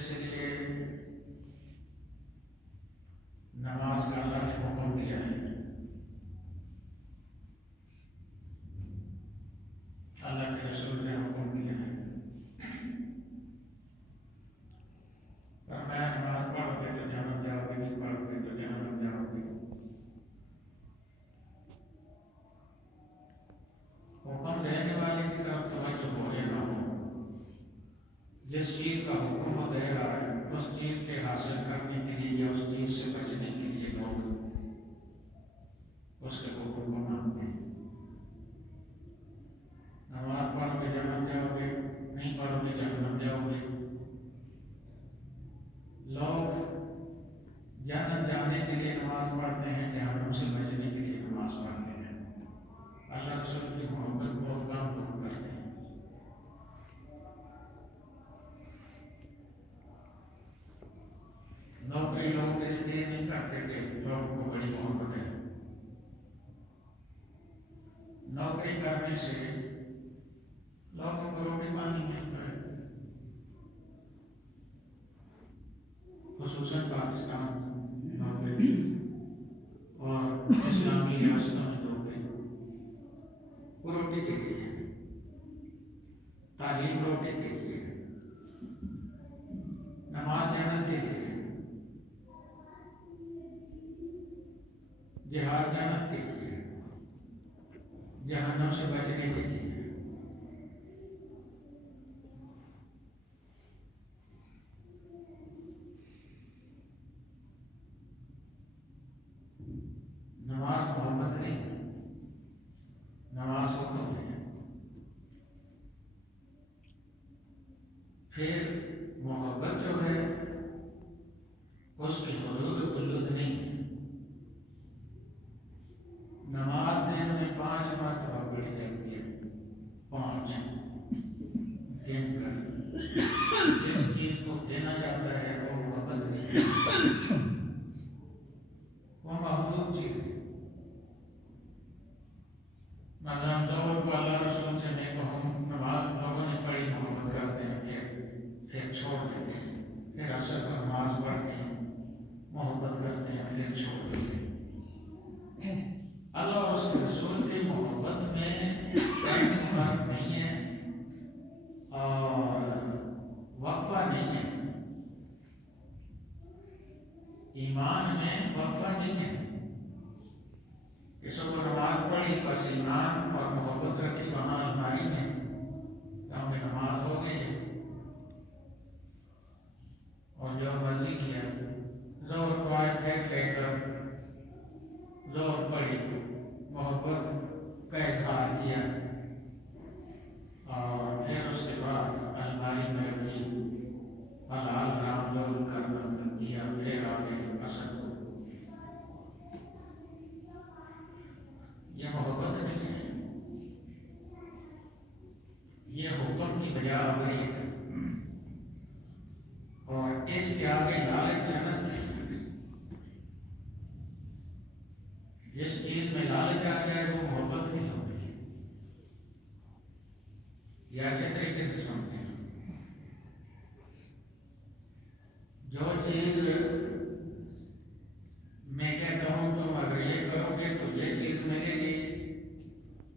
اس لیے نماز کا اللہ نے حکم دیا ہے، اللہ کے رسول نے حکم دیا ہے، فرمایا نماز پڑھو گے تو جنت جاؤ گے، نہیں پڑھو گے تو جہنم جاؤ گے۔ حکم دینے والے کی طرف توجہ بولے نہ ہو، جس چیز کا حکم وہ دے رہا ہے اس چیز کے حاصل کرنے کے لیے یا اس چیز سے بچنے کے لیے لوگ اس کے حکم کو مانتے ہیں۔ نماز پڑھو گے جنت جاؤ گے، نہیں پڑھو گے جہنم جاؤ گے۔ لوگ جنت جانے کے لیے نماز پڑھتے ہیں، جہنم سے بچنے کے لیے نماز پڑھتے ہیں۔ اللہ رسول کی محبت بہت کم لوگ کرتے ہیں۔ نوکری لوگ اس لیے نہیں کرتے کہ لوگوں کو بڑی محبت ہے۔ نوکری کرنے سے لوگوں کو روٹی پانی ملتا ہے، خصوصاً پاکستان نوکری اور اسلامی ریاستوں میں نوکری وہ روٹی کے لیے ہے، تعلیم روٹی کے لیے ہے، نماز جنت کے لیے ہے، جہاد جنت کے لیے ہے، جہنم سے بچنے کے لیے ہے۔ نماز محبت نہیں ہے، نماز حکم ہے۔ پھر محبت جو ہے اس کی حدود قلت نہیں ہے۔ نماز دن میں 5 مرتبہ پڑھی جاتی ہے، 5 گن کر۔ جس چیز کو دینا جاتا ہے وہ محبت نہیں ہے، وہ محدود چیز ہے۔ مثلاً ظہر کو اللہ رسول سے نہیں تو ہم نماز لوگوں نے پڑھی محبت کرتے ہیں، پھر چھوڑ دیتے ہیں، پھر عصر کو نماز پڑھتے ہیں محبت کرتے ہیں، پھر چھوڑ دیتے ہیں۔ اللہ اور اس کے رسول کی محبت میں کوئی فرق نہیں ہے اور وقفہ نہیں ہے، ایمان میں وقفہ نہیں ہے۔ کسی کو نماز پڑھی بس ایمان اور محبت رکھی وہاں الماری میں ہم نے نماز ہو گئی اور جو مرضی کیا، زور کو آئے پھر کہہ کر زور پڑھی، محبت کا اظہار کیا اور پھر اس کے بعد الماری میں رکھی، حلال حرام زور کر بند کیا، پھر آگے اثر کو۔ یہ محبت نہیں ہے، یہ حکم کی بجاوری ہے، اور اس کے آگے لالچ جنت نہیں ہے۔ جس چیز میں لالچ آ جائے وہ محبت نہیں ہوتی۔ یہ اچھے طریقے سے سنتے ہیں، جو چیز میں کہتا ہوں تم اگر یہ کرو گے تو یہ چیز ملے گی،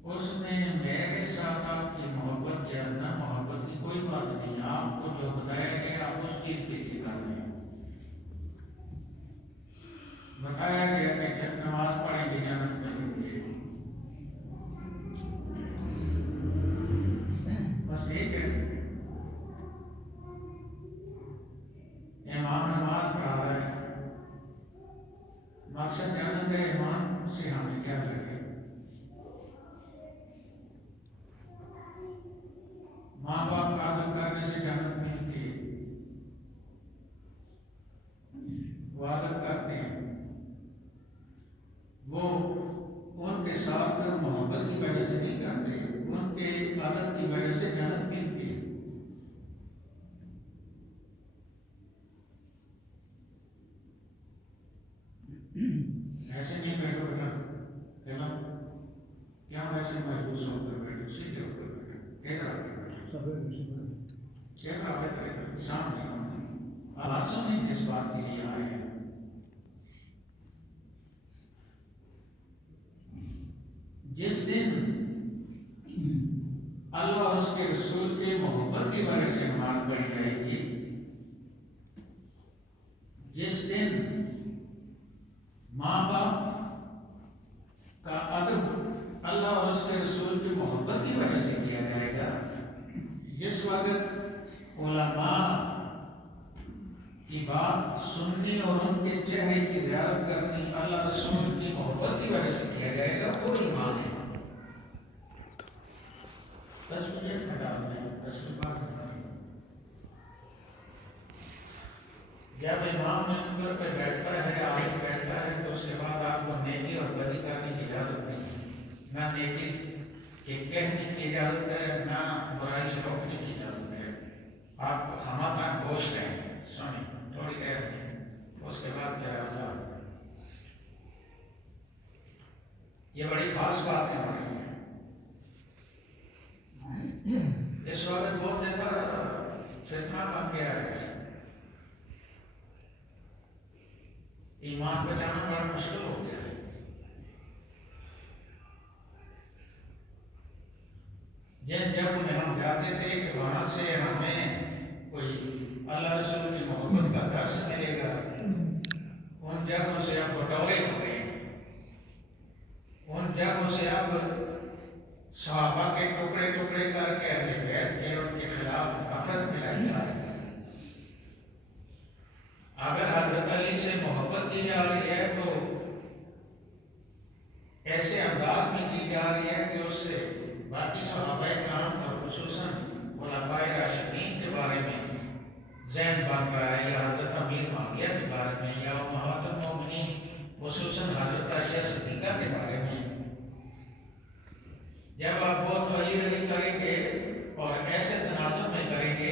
اس میں میرے ساتھ آپ کی محبت یا نہ محبت کی کوئی بات نہیں۔ آپ کو جو بتایا گیا آپ اس چیز کے لیے کر رہے ہیں۔ بتایا گیا کہ جب نماز پڑھیں گے جنت ملے گی، بس ایک ہے۔ امام نماز پڑھا رہا ہے، مقصد جنت ہے، امام سے ہمیں کیا لگے؟ ماں باپ کا عادت کرنے سے جنت ملتی ہے، وہ عادت کرتے ہیں، وہ ان کے ساتھ محبت کی وجہ سے نہیں کرتے، ان کے عادت کی وجہ سے جنت ملتی ہے۔ ایسے نہیں بیٹھو بیٹا، کہنا کیا ایسے محسوس ہو کر بیٹھے، سیدھے ہو کر بیٹھے، ادھر آ کے بیٹھے، ادھر آ کے بیٹھے، سامنے آنے، آسو نہیں اس بات کے لیے آئے ہیں۔ جس دن اللہ اور اس کے رسول کی محبت کی وجہ سے نماز پڑھی جائے گی، جس دن ماں باپ کا ادب اللہ اور اس کے رسول کی محبت کی وجہ سے کیا جائے گا، جس وقت علماء کی بات سننی اور ان کے چہرے کی زیارت کرنی اللہ رسول کی محبت کی وجہ سے کیا جائے گا، وہ ایمان ہے۔ بس مجھے کھٹانا ہے، بس کے بعد جب امام منبر پہ بیٹھتا ہے، عالم بیٹھتا ہے، تو اس کے بعد آپ کو نیکی اور بدی کرنے کی اجازت نہیں، نہ نیکی کے کہنے کی اجازت ہے، نہ برائی سے روکنے کی اجازت ہے۔ آپ ہمہ تک گوش رہیں، سنیں تھوڑی دیر میں، اس کے بعد کیا ہوتا ہے۔ یہ بڑی خاص بات ہے ہماری۔ اس وقت بہت زیادہ فتنہ بن گیا ہے، ایمان بچانا بڑا مشکل ہو گیا ہے۔ جن جگہوں میں ہم جاتے تھے کہ وہاں سے ہمیں کوئی اللہ رسول کی محبت کا درس ملے گا، ان جگہوں سے اب بٹورے ہو گئے، ان جگہوں سے اب صحابہ کے ٹکڑے ٹکڑے کر کے اہل بیت کے ان کے خلاف نفرت پھیلائی جا رہی ہے۔ اگر حضرت علی سے محبت کی جا رہی ہے تو ایسے انداز میں کی جا رہی ہے کہ اس سے باقی صحابہ کرام اور خصوصاً خلفائے راشدین کے بارے میں ذہن بن رہا ہے، یا حضرت امیر معاویہ کے بارے میں، یا امہات المومنین خصوصاً حضرت عائشہ صدیقہ کے بارے میں۔ جب آپ بہت ولی علی کریں گے اور ایسے تناظر میں کریں گے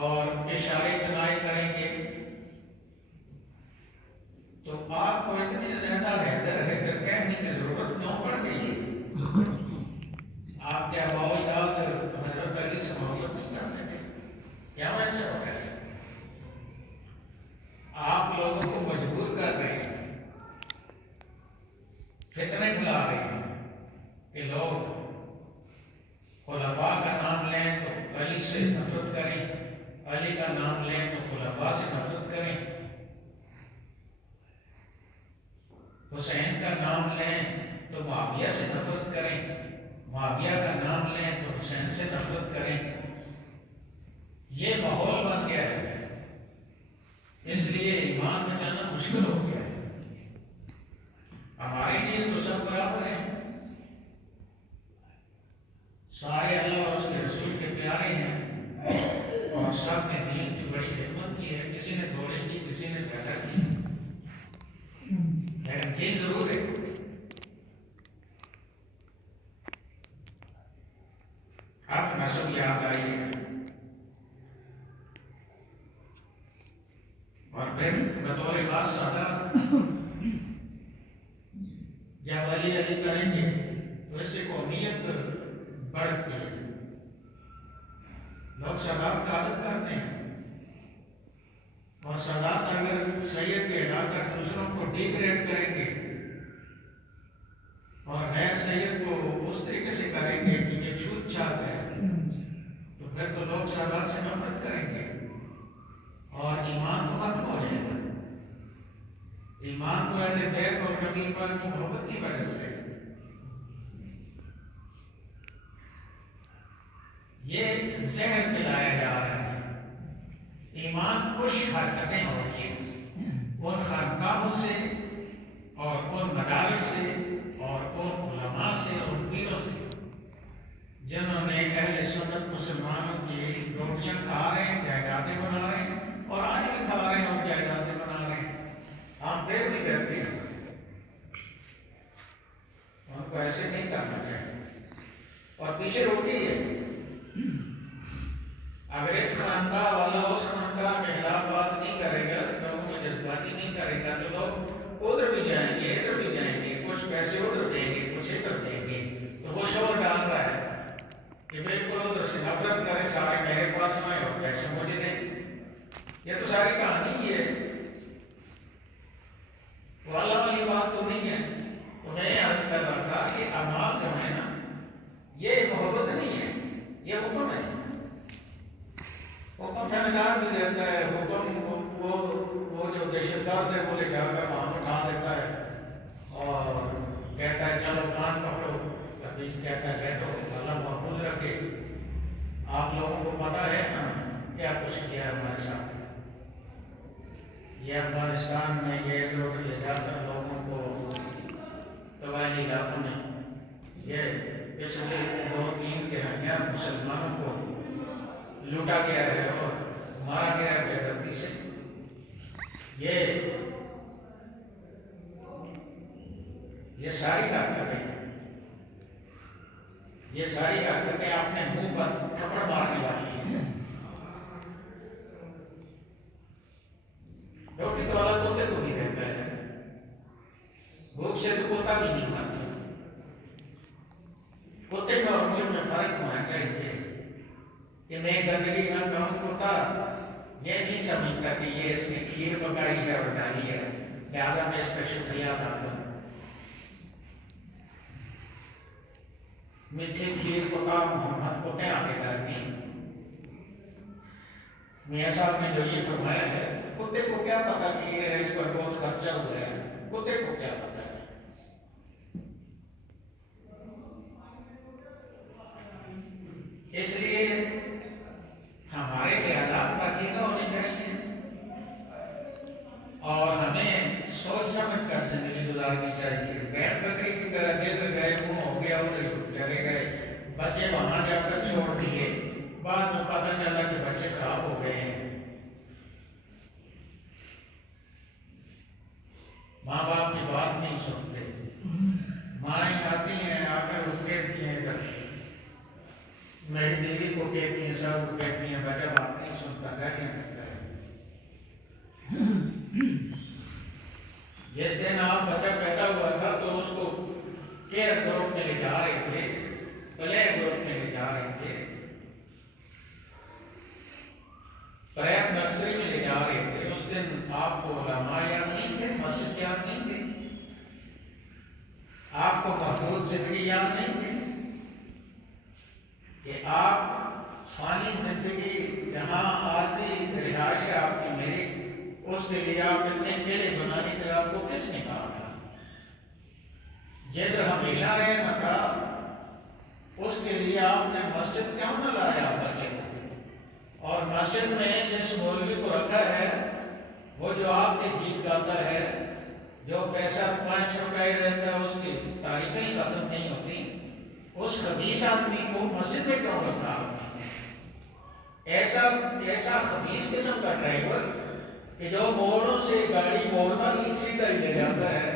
اور اشارے کنائے کریں گے تو آپ کو اتنی زیادہ حیدر کہنے کی ضرورت کیوں پڑ گئی؟ آپ کے آباء و اجداد حضرت علی سے محبت نہیں کرتے تھے، کیا ویسے ہو رہا ہے؟ آپ لوگوں کو مجبور کر رہے ہیں، فتنے کھلا رہے ہیں کہ لوگ خلفاء کا نام لیں تو علی سے نفرت کریں، علی کا نام لیں تو خلفاء سے نفرت کریں، حسین کا نام لیں تو معاویہ سے نفرت کریں، معاویہ کا نام لیں تو حسین سے نفرت کریں۔ یہ ماحول بن گیا ہے، اس لیے ایمان بچانا مشکل ہو گیا ہے۔ ہمارے لیے تو سب برابر ہیں، سارے اللہ اور اس کے رسول کے پیارے ہیں، اور سب نے دین کی بڑی خدمت کی ہے، کسی نے تھوڑے کی، کسی نے زیادہ کی، لیکن دین ضرور ہے۔ اب نسب یاد آئی ہے، اور پھر بطور خاص سادات جب علی علی کریں گے تو اس سے قومیت بڑھتی ہے، لوگ سادات کا عادت کرتے ہیں، اور سادات اگر سید کے ہٹا کر دوسروں کو ڈیگریڈ کریں گے اور غیر سید کو اس طریقے سے کریں گے کہ یہ چھوت چھات ہے، تو پھر تو لوگ سادات سے نفرت کریں گے اور ایمان تو ختم ہو جائے گا۔ ایمان تو اہل بیت اور نبی پاک کی محبت کی وجہ سے، یہ ذہن ملایا جا رہا ہے۔ ایمان کچھ حرکتیں ہو رہی ہیں ان خانقاہوں سے اور ان مدارس سے اور ان علماء سے اور ان پیروں سے جنہوں نے اہل سنت مسلمانوں کی روٹیاں کھا رہے ہیں، جائیدادیں بنا رہے ہیں، اور آج بھی کھا رہے ہیں اور جائیدادیں بنا رہے ہیں۔ ہم پھر بھی کہتے ہیں ان کو ایسے نہیں کرنا چاہیے، اور پیچھے روٹی ہے۔ اگر اس خانقاہ والا اس خانقاہ کے خلاف بات نہیں کرے گا، لوگوں کو جذباتی نہیں کرے گا، تو لوگ ادھر بھی جائیں گے، ادھر بھی جائیں گے، کچھ پیسے ادھر دیں گے، کچھ ادھر دیں گے، تو وہ شور ڈال رہا ہے کہ بالکل ادھر سے نفرت کریں سارے میرے پاس آئیں اور پیسے مجھے دیں. یہ تو ساری کہانی ہے. والا والی بات تو نہیں ہے. تو میں یہ عرض کر رہا تھا کہ اعمال جو ہے نا یہ محبت نہیں ہے، یہ حکم ہے. حکم ٹھنڈار بھی دیتا ہے. حکم وہ جو دہشت گرد ہے وہ لے جا کر وہاں اٹھا دیتا ہے اور کہتا ہے چلو کان پکڑو، کبھی کہتا ہے بیٹھو، اللہ محفوظ رکھے. آپ لوگوں کو پتہ ہے نا کیا کچھ کیا ہے ہمارے ساتھ. یہ افغانستان میں یہ لوگ لے جا کر لوگوں کو قبائلی علاقوں میں یہ پچھلے 2-3 دہائیاں مسلمانوں کو لوٹا گیا ہے اور مارا گیا ہے بے دردی سے. یہ ساری حرکتیں اپنے منہ پر تھپڑ مارنے والی ہیں. روٹی تو اللہ کتے کو نہیں دیتا ہے، بھوک سے تو کتا بھی نہیں کھاتا. کتے میں اور مجھ میں فرق ہونا چاہیے کہ میں گندگی نہ کہوں. کتا یہ نہیں سمجھتا کہ یہ اس نے کھیر پکائی ہے اور ڈالی ہے، لہٰذا میں اس کا شکریہ ادا کروں. میٹھی کھیر پکا محمد کتے آگے کرنی. میاں صاحب نے جو یہ فرمایا ہے، کتے کو کیا پتا کھیر ہے اس پر بہت خرچہ ہوا ہے، کتے کو کیا پتا ہے. اس لیے ہمارے خیالات پاکیزہ ہونے چاہیے اور ہمیں سوچ سمجھ کر زندگی گزارنی چاہیے. غیر فکری کی طرح جدھر گئے منہ ہو گیا ادھر چلے گئے. بچے وہاں جا کر چھوڑ دیے، بعد میں پتہ چلا کہ بچے خراب ہو گئے ہیں. ماں باپ کی بات نہیں سنتے. مائیں آتی ہیں آ کر کہتی ہیں میری بیوی کو کہتی ہیں، سب کو کہتی ہیں، بچہ بات نہیں سنتا، گالیاں دیتا ہے. جس دن آپ بچہ پیدا ہوا تھا تو اس کو کیئر گروپ میں لے جا رہے تھے، پلے گروپ میں لے جا رہے تھے، پریپ نرسری میں لے جا رہے تھے. اس دن آپ کو علماء یاد نہیں تھے، مسجد یاد نہیں تھی، آپ کو محدود زندگی یاد نہیں تھی کہ آپ فانی زندگی جہاں عارضی رہائش ہے آپ کی میری، اس کے لیے آپ اتنے قلعے بنانے کے آپ کو کس نے کہا تھا. جدھر ہمیشہ رہنا تھا اس کے لیے آپ نے مسجد کیوں نہ لایا بچے کو. اور مسجد میں جس مولوی کو رکھا ہے وہ جو آپ کے گیت گاتا ہے، جو پیسہ 5 روپے رہتا ہے، اس کی تاریخیں ہی ختم نہیں ہوتی. اس خبیث آدمی کو مسجد میں کیوں رکھا آپ نے؟ ایسا خبیث قسم کا ڈرائیور کہ جو موڑوں سے گاڑی موڑنا نہیں سیدھا ہی لے جاتا ہے،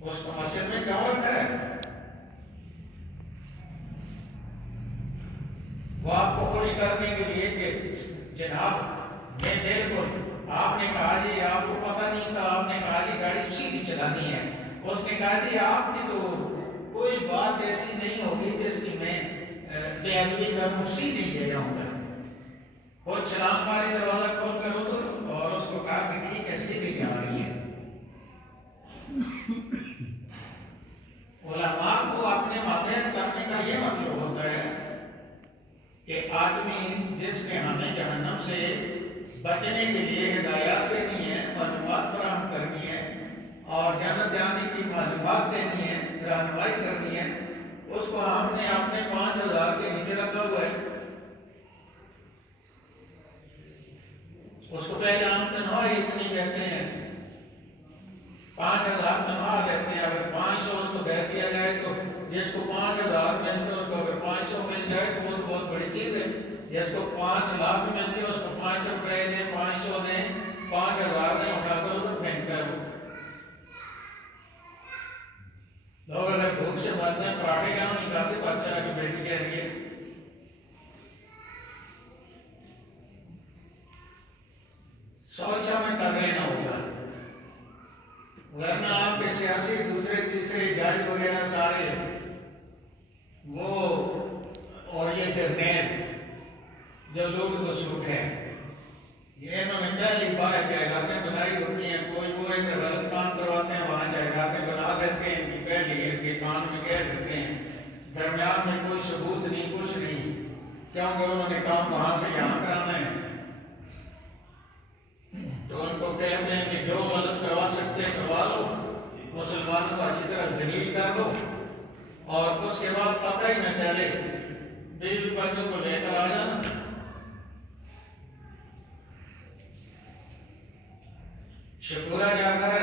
اس کو مسجد میں کیوں رکھا ہے؟ وہ آپ کو خوش کرنے کے لیے کہ جناب میں بالکل، آپ نے کہا جی آپ کو پتہ نہیں تھا، آپ نے کہا جی گاڑی سیدھی چلانی ہے. اس نے کہا جی آپ کی تو کوئی بات ایسی نہیں ہوگی جس کی میں بے ادبی کروں، سیدھی لے جاؤں گا. وہ چھلانگ ماری دروازہ کھول کر اتر اور اس کو کہا کہ ٹھیک ہے سیدھی جا رہی ہے. علماء کو اپنے ماتحت کرنے کا یہ مطلب ہوتا ہے کہ آدمی جس نے ہمیں جہنم سے بچنے کے لیے ہدایات دینی ہے، معلومات فراہم کرنی ہے اور جنت جانے کی معلومات دینی ہے، رہنمائی کرنی ہے، اس کو ہم نے اپنے 5000 کے نیچے رکھا ہوا ہے. اس کو پہلے ہم تنخواہ اتنی دیتے ہیں، 5000 تنخواہ دیتے ہیں. اگر 500 اس کو دے دیا جائے تو جس کو 5000 ملتے ہیں اس کو اگر 500 مل جائے تو وہ بہت بڑی چیز ہے. جس کو 5 لاکھ ملتے ہیں اس کو 500 روپے دیں، 500 دیں، 5000 دیں، اٹھا کر ادھر پھینک کر. لوگ اگر بھوک سے مرتے ہیں پراٹھے کیوں نہیں کھاتے؟ بادشاہ کی بیٹی کہہ رہی ہے. سوچ سمجھ کر رہنا ہوگا، ورنہ آپ کے سیاسی دوسرے تیسرے جج وغیرہ سارے وہ اور یہ جرنیل جو لوٹ کو سوٹ ہے، یہ انہوں نے پہلی بار جائیدادیں بنائی ہوتی ہیں، کوئی وہ ادھر غلط کام کرواتے ہیں، وہاں جائیدادیں بنا دیتے ہیں، ان کی پہلی ان کے کان میں کہہ دیتے ہیں، درمیان میں کوئی ثبوت نہیں، کچھ نہیں، کیونکہ انہوں نے کام وہاں سے یہاں کرانا ہے، تو ان کو کہتے ہیں کہ جو غلط کروا سکتے کروا لو، مسلمانوں کو اچھی طرح ذلیل کر دو، اور اس کے بعد پتہ ہی نہ چلے، بیوی بچوں کو لے کر آ جانا۔ شکورہ جا کر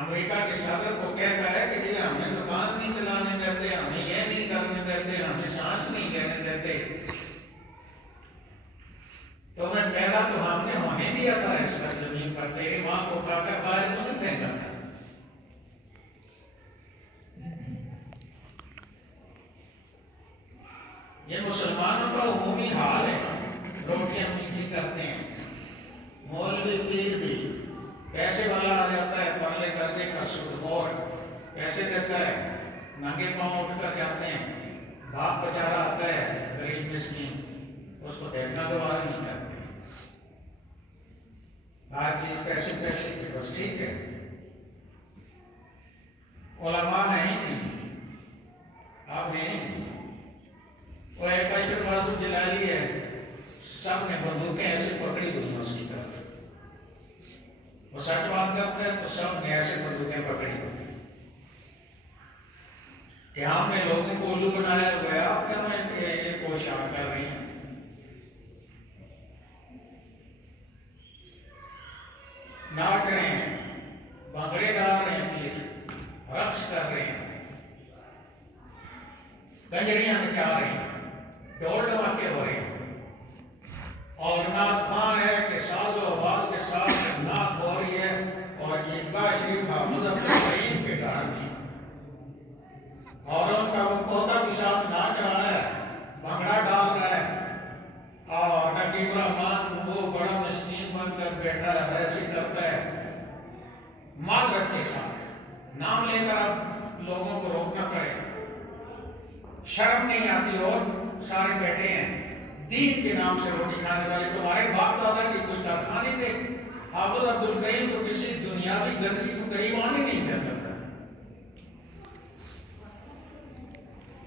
امریکہ کے صدر کو کہتا ہے کہ یہ ہمیں دکان نہیں چلانے دیتے، ہمیں یہ نہیں کرنے دیتے، ہمیں سانس نہیں لینے دیتے، تو میں پیدا تو ہم نے ہونے دیا تھا اس سرزمین پر، تیری ماں کو اٹھا کر باہر تو نہیں پھینکا تھا۔ یہ مسلمانوں کا عمومی حال ہے، روٹیاں میٹھی کرتے ہیں، مولوی پیر بھی پیسے والا آ جاتا ہے، پرلے کرنے کا سودخور پیسے دیتا ہے، ننگے پاؤں اٹھ کر جاتے ہیں، باپ بیچارہ آتا ہے غریب مسکین، اس کو دیکھنا گوارا نہیں کرتے، ہر چیز پیسے پیسے کی، بس ٹھیک ہے، علماء ہیں ہی نہیں، آپ ہیں ہی نہیں، وہ ایک اشرف بازو جلالی ہے، سب نے بندوقیں ایسے پکڑی ہوئی ہیں اس کی طرف، وہ سچ بات کرتا ہے تو سب نے ایسے بندوقیں پکڑی ہوئی ہیں کہ ہم نے لوگوں کو الو بنایا ہوا ہے، آپ کیوں یہ کوشاں کر رہی ہیں؟ ناچ رہے ہیں، بھنگڑے ڈال رہے ہیں، پیر رقص کر رہے ہیں، گنجڑیاں نچا رہے ہیں، ڈول ڈماکے ہو رہے ہیں، اور نعت خواں ہے کہ ساز و آواز کے ساتھ نعت ہو رہی ہے، اور عیدگاہ شریف حافظ عبد الرحیم کے گھر میں، اور ان کا وہ پوتا بھی ساتھ ناچ رہا ہے، بھنگڑا ڈال رہا ہے، اور نقیب الرحمان وہ بڑا مسکین بن کر بیٹھا ہے، ایسے کرتا ہے، معذرت کے ساتھ نام لے کر اب لوگوں کو روکنا پڑے، شرم نہیں آتی، اور سارے بیٹھے ہیں دین کے نام سے روٹی کھانے والے، تمہارے باپ دادا کی کوئی کارخانے تھے، حافظ عبد القیم تو کسی دنیاوی گندگی کو قریب آنے نہیں دیتا تھا۔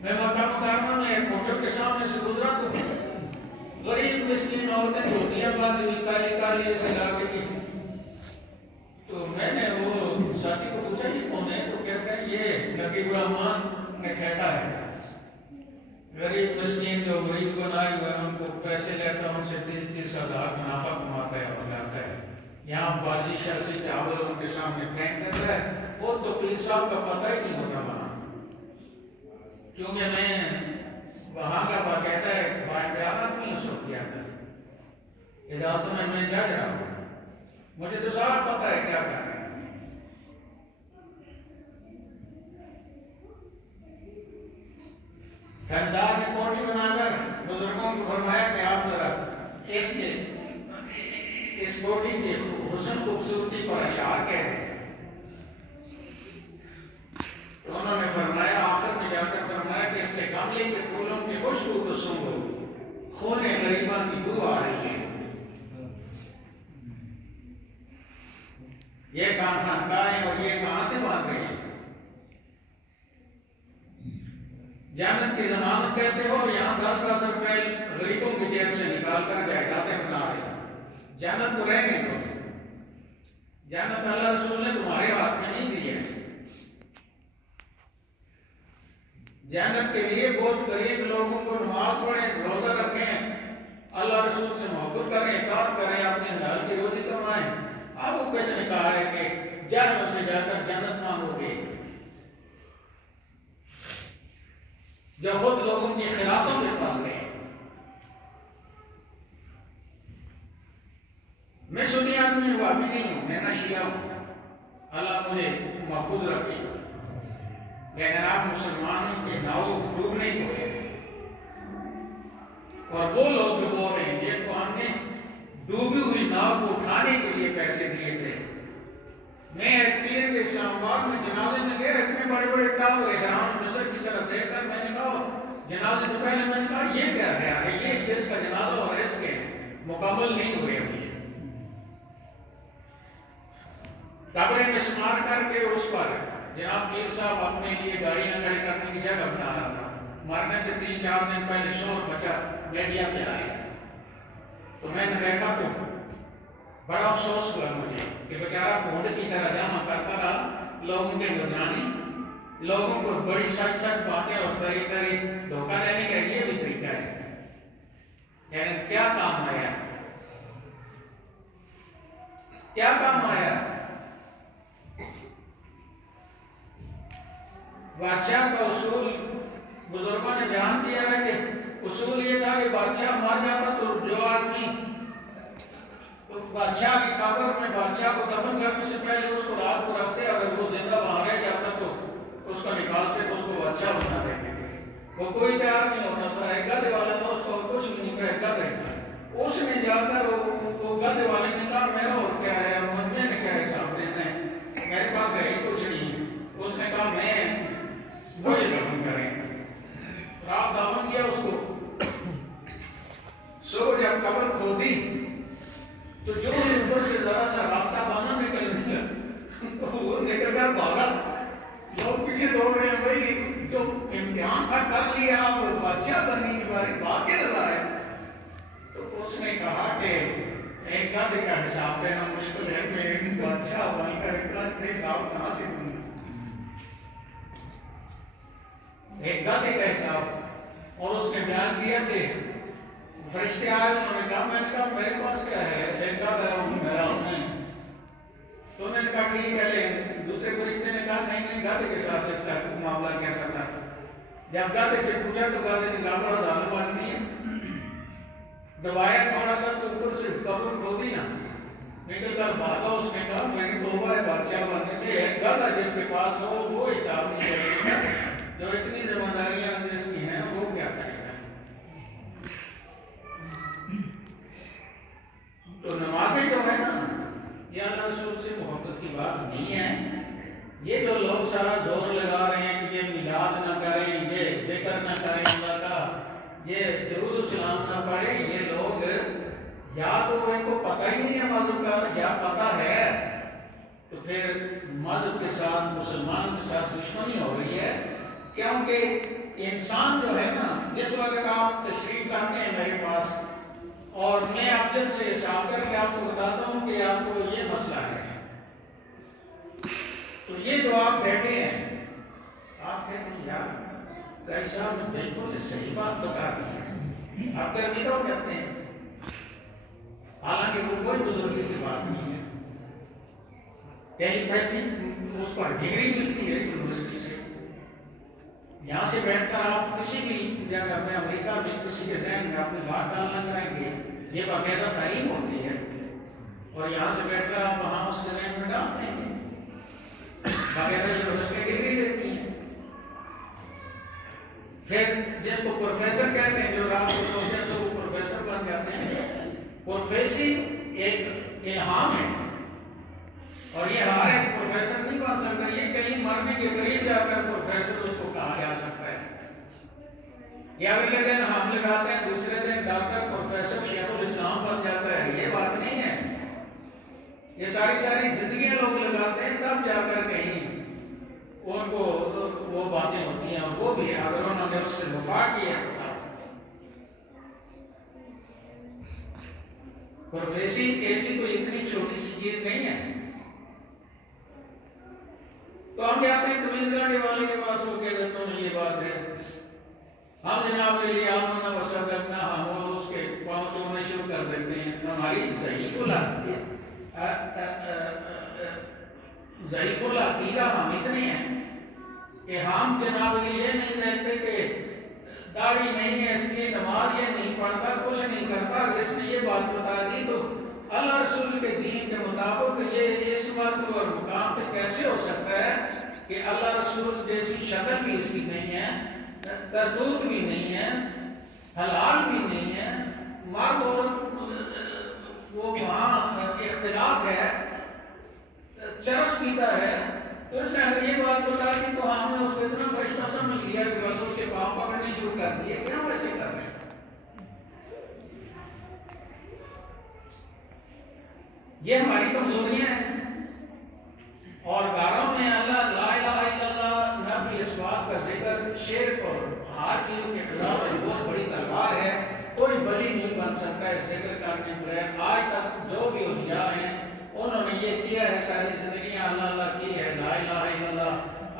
میں مکہ مکرمہ میں ایک ہوٹل کے سامنے سے گزرا تو غریب مسکین عورتیں دھوتیاں باندھی ہوئی کالی کالی ایسے لاگے کی، تو میں نے وہ ساتھی کو پوچھا یہ کون ہے، تو کہتا ہے یہ نقیب الرحمان نے کہتا ہے، غریب مسکین جو غریب بنائے ہوئے ان کو پیسے لیتا ان سے 30-30 ہزار منافع کماتا ہے اور جاتا ہے، یہاں باسی شرسی چاول ان کے سامنے پھینک دیتا ہے، وہ تو پیر صاحب کا پتہ ہی نہیں ہوتا وہاں، کیونکہ میں وہاں کا باقاعدہ ہے باقیات نہیں اس وقت کیا تھا، اجازتوں میں جا رہا ہوں، مجھے تو سارا پتہ ہے کیا کر رہے ہیں۔ خریدار نے کوٹھی بنا کر بزرگوں کو فرمایا کہ آپ ذرا اس کوٹھی کے حسن خوبصورتی پر اشعار کہہ دیں، تو انہوں نے فرمایا آخر میں جا کر فرمایا کہ اس کے گملے کے پھولوں کی خوشبو کو سونگو، خون غریباں کی بو آ رہی ہے، یہ کام خانقاہیں اور یہ کہاں سے باندھ رہے ہیں، جنت کی ضمانت کہتے ہو اور یہاں 10 روپے غریبوں کی جیب سے نکال کر جائیدادیں بنا رہے ہیں، جنت کو رہنے دو، جنت اللہ رسول نے تمہارے ہاتھ میں نہیں دی ہے، جنت کے لیے بہت قریب لوگوں کو نماز پڑھیں، روزہ رکھیں، اللہ رسول سے محبت کریں، اطاعت کریں، اپنے حلال کی روزی کمائیں، اب وہ کس نے کہا ہے کہ جہنم سے جا کر جنت مانگو گے، جو خود لوگوں کی خیراتوں میں پال رہے ہیں۔ میں سنی آدمی ہوا بھی نہیں ہوں، میں نہ شیعہ ہوں، اللہ مجھے محفوظ رکھے، لیکن آپ مسلمانوں کے ناؤ ڈوبنے کو ہے، اور وہ لوگ ڈبو رہے ہیں جن کو ہم نے ڈوبی ہوئی ناؤ کو اٹھانے کے لیے پیسے دیے تھے۔ میں ایک پیر کے اسلام آباد میں جنازے میں گیا، اتنے بڑے بڑے ٹاور احرام مصر کی طرف دیکھ کر میں نے کہا جنازے سے پہلے میں نے کہا یہ کیا ہے، یہ اس کا جنازہ اور اس کے مکمل نہیں ہوئے ابھی. قبریں مسمار کر کے اس پر جناب پیر صاحب اپنے لیے گاڑیاں کھڑی کرنے کی جگہ بنا رہا تھا. مرنے سے 3-4 دن پہلے شور بچا میڈیا پہ آئے تو میں نے دیکھا تو بڑا افسوس ہوا مجھے کہ بیچارہ بھونڈ کی طرح جمع کرتا رہا لوگوں کے گزرانی، لوگوں کو بڑی سچ سچ باتیں اور طریقے دھوکہ دینے کا یہ بھی طریقہ ہے. یعنی کیا کام آیا، کیا کام آیا؟ بادشاہ کا اصول بزرگوں نے بیان کیا ہے کہ اصول یہ تھا کہ بادشاہ مر جاتا تو جو آدمی بادشاہ کی قبر میں بادشاہ کو دفن کرنے سے پہلے اس کو رات کو رکھتے، اگر وہ زندہ وہاں رہ جاتا تو اس کو نکالتے تو اس کو بادشاہ بنا دیتے تھے. وہ کوئی تیار نہیں ہوتا تھا. ایک گدھے والا تو اس کو کچھ بھی نہیں کہا، گدھے تھا. اس نے جا کر وہ گدھے والے نے کہا میرا اور کیا ہے، میں نے کہا حساب دینا ہے، میرے پاس ہے ہی کچھ نہیں. اس نے کہا میں وہی دفن کریں. رات دفن کیا اس کو. سو جب قبر کھودی تو جو اوپر سے ذرا سا راستہ بنا نکلنے کا وہ نکل کر بھاگا. لوگ پیچھے دوڑ رہے ہیں، وہی جو امتحان تھا کر لیا، وہ بادشاہ بننے کی باری بھاگ کے رہا ہے. تو اس نے کہا کہ ایک گدھے کا حساب دینا مشکل ہے، میں بادشاہ بن کر اتنا حساب کہاں سے دوں گا. ایک گدھے کا حساب. اور اس نے بیان کیا کہ فرشتے آئے، انہوں نے کہا، میں نے کہا میرے پاس کیا ہے، ایک گدھا ہے میرا نہیں. تو انہوں نے کہا ٹھیک ہے لے. دوسرے فرشتے نے کہا نہیں گدھے کے ساتھ اس کا معاملہ کیسا تھا. جب گدھے سے پوچھا تو گدھے نے کہا بڑا ظالم آدمی ہے. دبایا تھوڑا سا تو اوپر سے قبر کھودی نا، نکل کر بھاگا. اس نے کہا میری توبہ ہے بادشاہ بننے سے. ایک گدھا جس کے پاس ہو وہ حساب نہیں کرے گا، جو اتنی ذمہ داریاں جس کی ہیں وہ کیا کرے گا. تو نمازیں جو ہے نا یہ اللہ رسول سے محبت کی بات نہیں ہے. یہ جو لوگ سارا زور لگا رہے ہیں کہ یہ میلاد نہ کریں، یہ ذکر نہ کریں اللہ کا، یہ درود و سلام نہ پڑھیں، یہ لوگ یا تو ان کو پتہ ہی نہیں ہے مذہب کا، یا پتہ ہے تو پھر مذہب کے ساتھ مسلمان کے ساتھ دشمنی ہو رہی ہے. کیونکہ انسان جو ہے نا، جس وقت آپ تشریف لاتے ہیں میرے پاس اور میں افضل سے حساب کر کے آپ کو بتاتا ہوں کہ آپ کو یہ مسئلہ ہے، تو یہ جو آپ بیٹھے ہیں آپ کہتے ہیں یار کئی صاحب نے بالکل صحیح بات بتا دی ہے، آپ گرمی تو کہتے ہیں. حالانکہ وہ کوئی بزرگی کی بات نہیں ہے. ٹیلی پیتھی اس پر ڈگری ملتی ہے یونیورسٹی سے. یہاں سے بیٹھ کر آپ کسی بھی جگہ میں امریکہ میں کسی کے ذہن میں اپنی بات ڈالنا چاہیں گے، یہ باقاعدہ تعلیم ہوتی ہے. اور یہاں سے بیٹھ کر آپ وہاں اس کے ذہن میں ڈال دیں گے، باقاعدہ یونیورسٹی ڈگری دیتی ہیں. پھر جس کو پروفیسر کہتے ہیں، جو رات کو سوچنے سے وہ پروفیسر بن جاتے ہیں. پروفیسی ایک الہام ہے، اور یہ ہر ایک پروفیسر نہیں بن سکتا. یہ کہیں مرنے کے قریب جا کر پروفیسر اس کو کہا جا سکتا ہے. یا اگلے دن ہم لگاتے ہیں، دوسرے دن ڈاکٹر پروفیسر شیخ الاسلام بن جاتا ہے. یہ بات نہیں ہے. یہ ساری زندگیاں لوگ لگاتے ہیں، تب جا کر کہیں ان کو وہ باتیں ہوتی ہیں. اور وہ بھی اگر انہوں نے اس سے وفا کی ہے. پروفیسی ایسی کوئی اتنی چھوٹی سی چیز نہیں ہے. تو ہم جاتے ہیں تمیز گاڑی والے کے پاس، وہ کہہ دیتے ہیں یہ بات ہے، ہم جناب کے لیے آمنا وسا کرنا، ہم اس کے پاؤں چومنے شروع کر دیتے ہیں. ہماری ضعیف العقیدہ ہم اتنے ہیں کہ ہم جناب یہ نہیں کہتے کہ داڑھی نہیں ہے اس کی، نماز یہ نہیں پڑھتا، کچھ نہیں کرتا. جس نے یہ بات بتا دی تو اللہ رسول کے دین کے مطابق یہ اس وقت اور مقام پہ کیسے ہو سکتا ہے کہ اللہ رسول جیسی شکل بھی اس کی نہیں ہے، کرتوت بھی نہیں ہے، حلال بھی نہیں ہے، مرد عورت وہ وہاں اختلاف ہے، چرس پیتا ہے. تو اس نے اگر یہ بات بتا دی تو ہم نے اس کو اتنا فرشتہ سمجھ لیا کہ بس اس کے پاؤں پکڑنے شروع کر دیے. کیوں ایسے کر رہے ہیں؟ یہ ہماری کمزوریاں ہیں. اور گھروں میں اللہ لا الہ الا اللہ نفی اس بات کا ذکر شرک اور ہر چیز کے خلاف ایک بہت بڑی تلوار ہے. کوئی ولی نہیں بن سکتا ہے ذکر کرنے کے بغیر. آج تک جو بھی اولیاء ہیں انہوں نے یہ کیا ہے, ساری زندگیاں اللہ اللہ کی ہے, لا الہ الا اللہ.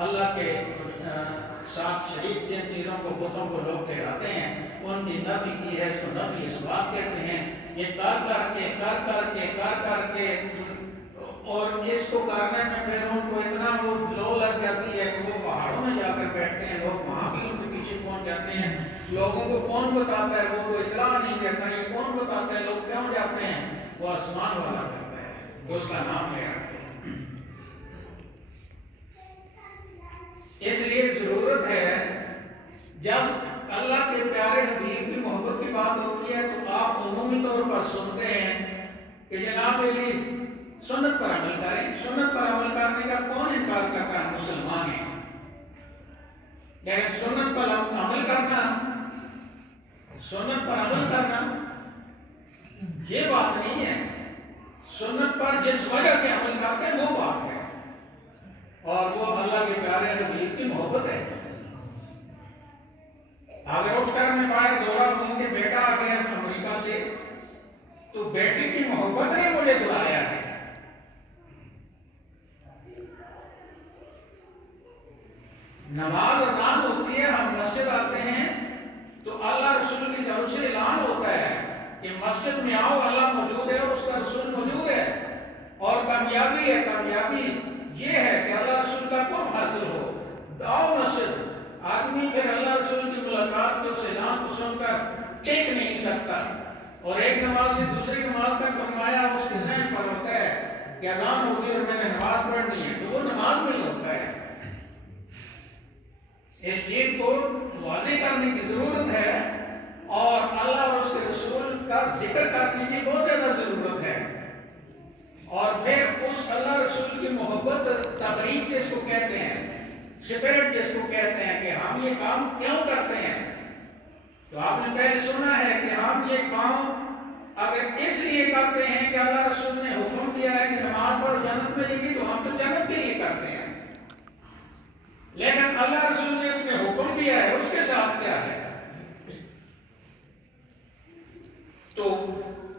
اللہ کے ساتھ شریک جن چیزوں کو بتوں کو لوگ کہلاتے ہیں ان کی نفی کی ہے, اس کو نفی اس بات کہتے ہیں. یہ کر کر کے اور اس کو کرنے میں پھر ان کو اتنا وہ لو لگ جاتی ہے کہ وہ پہاڑوں میں جا کر بیٹھتے ہیں. لوگ وہاں بھی ان کے پیچھے پہنچ جاتے ہیں. لوگوں کو کون بتاتا ہے, وہ کوئی اطلاع نہیں دیتا. یہ کون بتاتا ہے, لوگ کیوں جاتے ہیں؟ وہ آسمان والا کرتا ہے, اس کا نام لے رکھتے ہیں. اس لیے ضرورت ہے جب اللہ کے پیارے حبیب کی محبت کی بات ہوتی ہے تو آپ عمومی طور پر سنتے ہیں کہ جناب علی سنت پر عمل کریں. سنت پر عمل کرنے کا کون انکار کرتا ہے؟ مسلمان ہیں. لیکن سنت پر عمل کرنا یہ بات نہیں ہے. سنت پر جس وجہ سے عمل کرتے ہیں وہ بات ہے, اور وہ اللہ کے پیارے حبیب کی محبت ہے. اگر اٹھ کر میں باہر دوڑا ہوں کہ بیٹا آ گیا امریکہ سے تو بیٹے کی محبت نے مجھے بلایا ہے. نماز اذان ہوتی ہے, ہم مسجد آتے ہیں تو اللہ رسول کی طرف سے اعلان ہوتا ہے کہ مسجد میں آؤ, اللہ موجود ہے اور اس کا رسول موجود ہے. اور کامیابی یہ ہے کہ اللہ رسول کا قرب حاصل ہو. آؤ مسجد. آدمی پھر اللہ رسول کی ملاقات کے اس اعلان کو سن کر ٹیک نہیں سکتا, اور ایک نماز سے دوسری نماز تک فرمایا اس کے ذہن پر ہوتا ہے کہ اذان ہوگی اور میں نے نماز پڑھنی ہے, تو وہ نماز میں ہی ہوتا ہے. اس چیز کو واضح کرنے کی ضرورت ہے, اور اللہ اور اس کے رسول کا ذکر کرنے کی بہت زیادہ ضرورت ہے. اور پھر اس اللہ رسول کی محبت تقریب جس کو کہتے ہیں, سپرٹ جس کو کہتے ہیں کہ ہم یہ کام کیوں کرتے ہیں. تو آپ نے پہلے سنا ہے کہ ہم یہ کام اگر اس لیے کرتے ہیں کہ اللہ رسول نے حکم دیا ہے کہ نماز پڑھو جنت ملے گی, تو ہم تو جنت کے لیے کرتے ہیں. لیکن اللہ رسول نے اس میں حکم دیا ہے, اس کے ساتھ کیا ہے؟ تو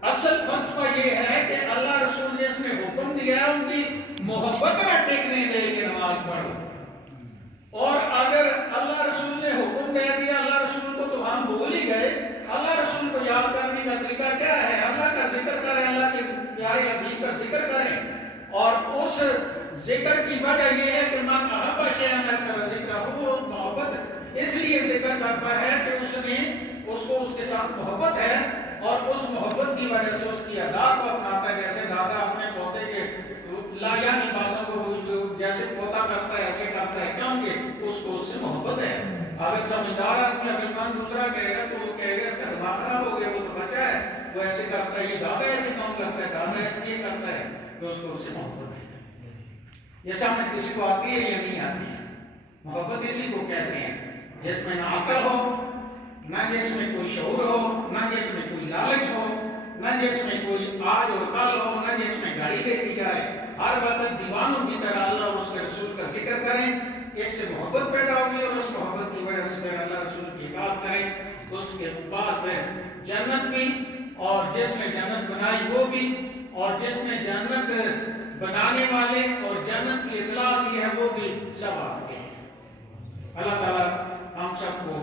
اصل فلسفہ یہ ہے کہ اللہ رسول نے اس میں حکم دیا ہے ان کی محبت میں ٹکنے دے کے نماز پڑھو. اور اگر اللہ رسول نے حکم دے دیا اللہ رسول کو, تو ہم بھول ہی گئے. اللہ رسول کو یاد کرنے کا طریقہ کیا ہے؟ اللہ کا ذکر کریں, اللہ کے پیارے حبیب کا ذکر کریں. اور اس ذکر کی وجہ یہ ہے کہ من احب شیئا اکثر ذکرہ, وہ محبت اس لیے ذکر کرتا ہے کہ اس کو اس کے ساتھ محبت ہے, اور اس محبت کی وجہ سے اس کی ادا کو اپناتا ہے. جیسے دادا اپنے پوتے کے لایانی باتوں کو جیسے پوتا کرتا ہے ایسے کرتا ہے, کیونکہ اس کو اس سے محبت ہے. اگر سمجھدار آدمی عقلمند دوسرا کہے گا تو وہ کہے گا اس کا دماغ خراب ہو گیا, وہ تو بچہ ہے, وہ ایسے کرتا ہے, یہ دادا ایسے کام کرتا ہے, دادا ایسے یہ کرتا ہے, تو اس کو اس سے محبت ہے. یہ سمجھ کسی کو آتی ہے یا نہیں آتی ہے؟ محبت اسی کو کہتے ہیں جس میں نہ عقل ہو, نہ جس میں کوئی شعور ہو, نہ جس میں کوئی لالچ ہو, نہ جس میں کوئی آج اور کل ہو, نہ جس میں گاڑی دیتی جائے. ہر وقت دیوانوں کی طرح اللہ اور اس کے رسول کا ذکر کریں, اس سے محبت پیدا ہوگی, اور اس محبت کی وجہ سے پھر اللہ رسول کی اطاعت کریں. اس کے بعد پھر جنت بھی, اور جس نے جنت بنائی وہ بھی, اور جس نے جنت بنانے والے اور جنت کی اطلاع دی ہے وہ بھی سب آ گئے. اللہ تعالیٰ ہم سب کو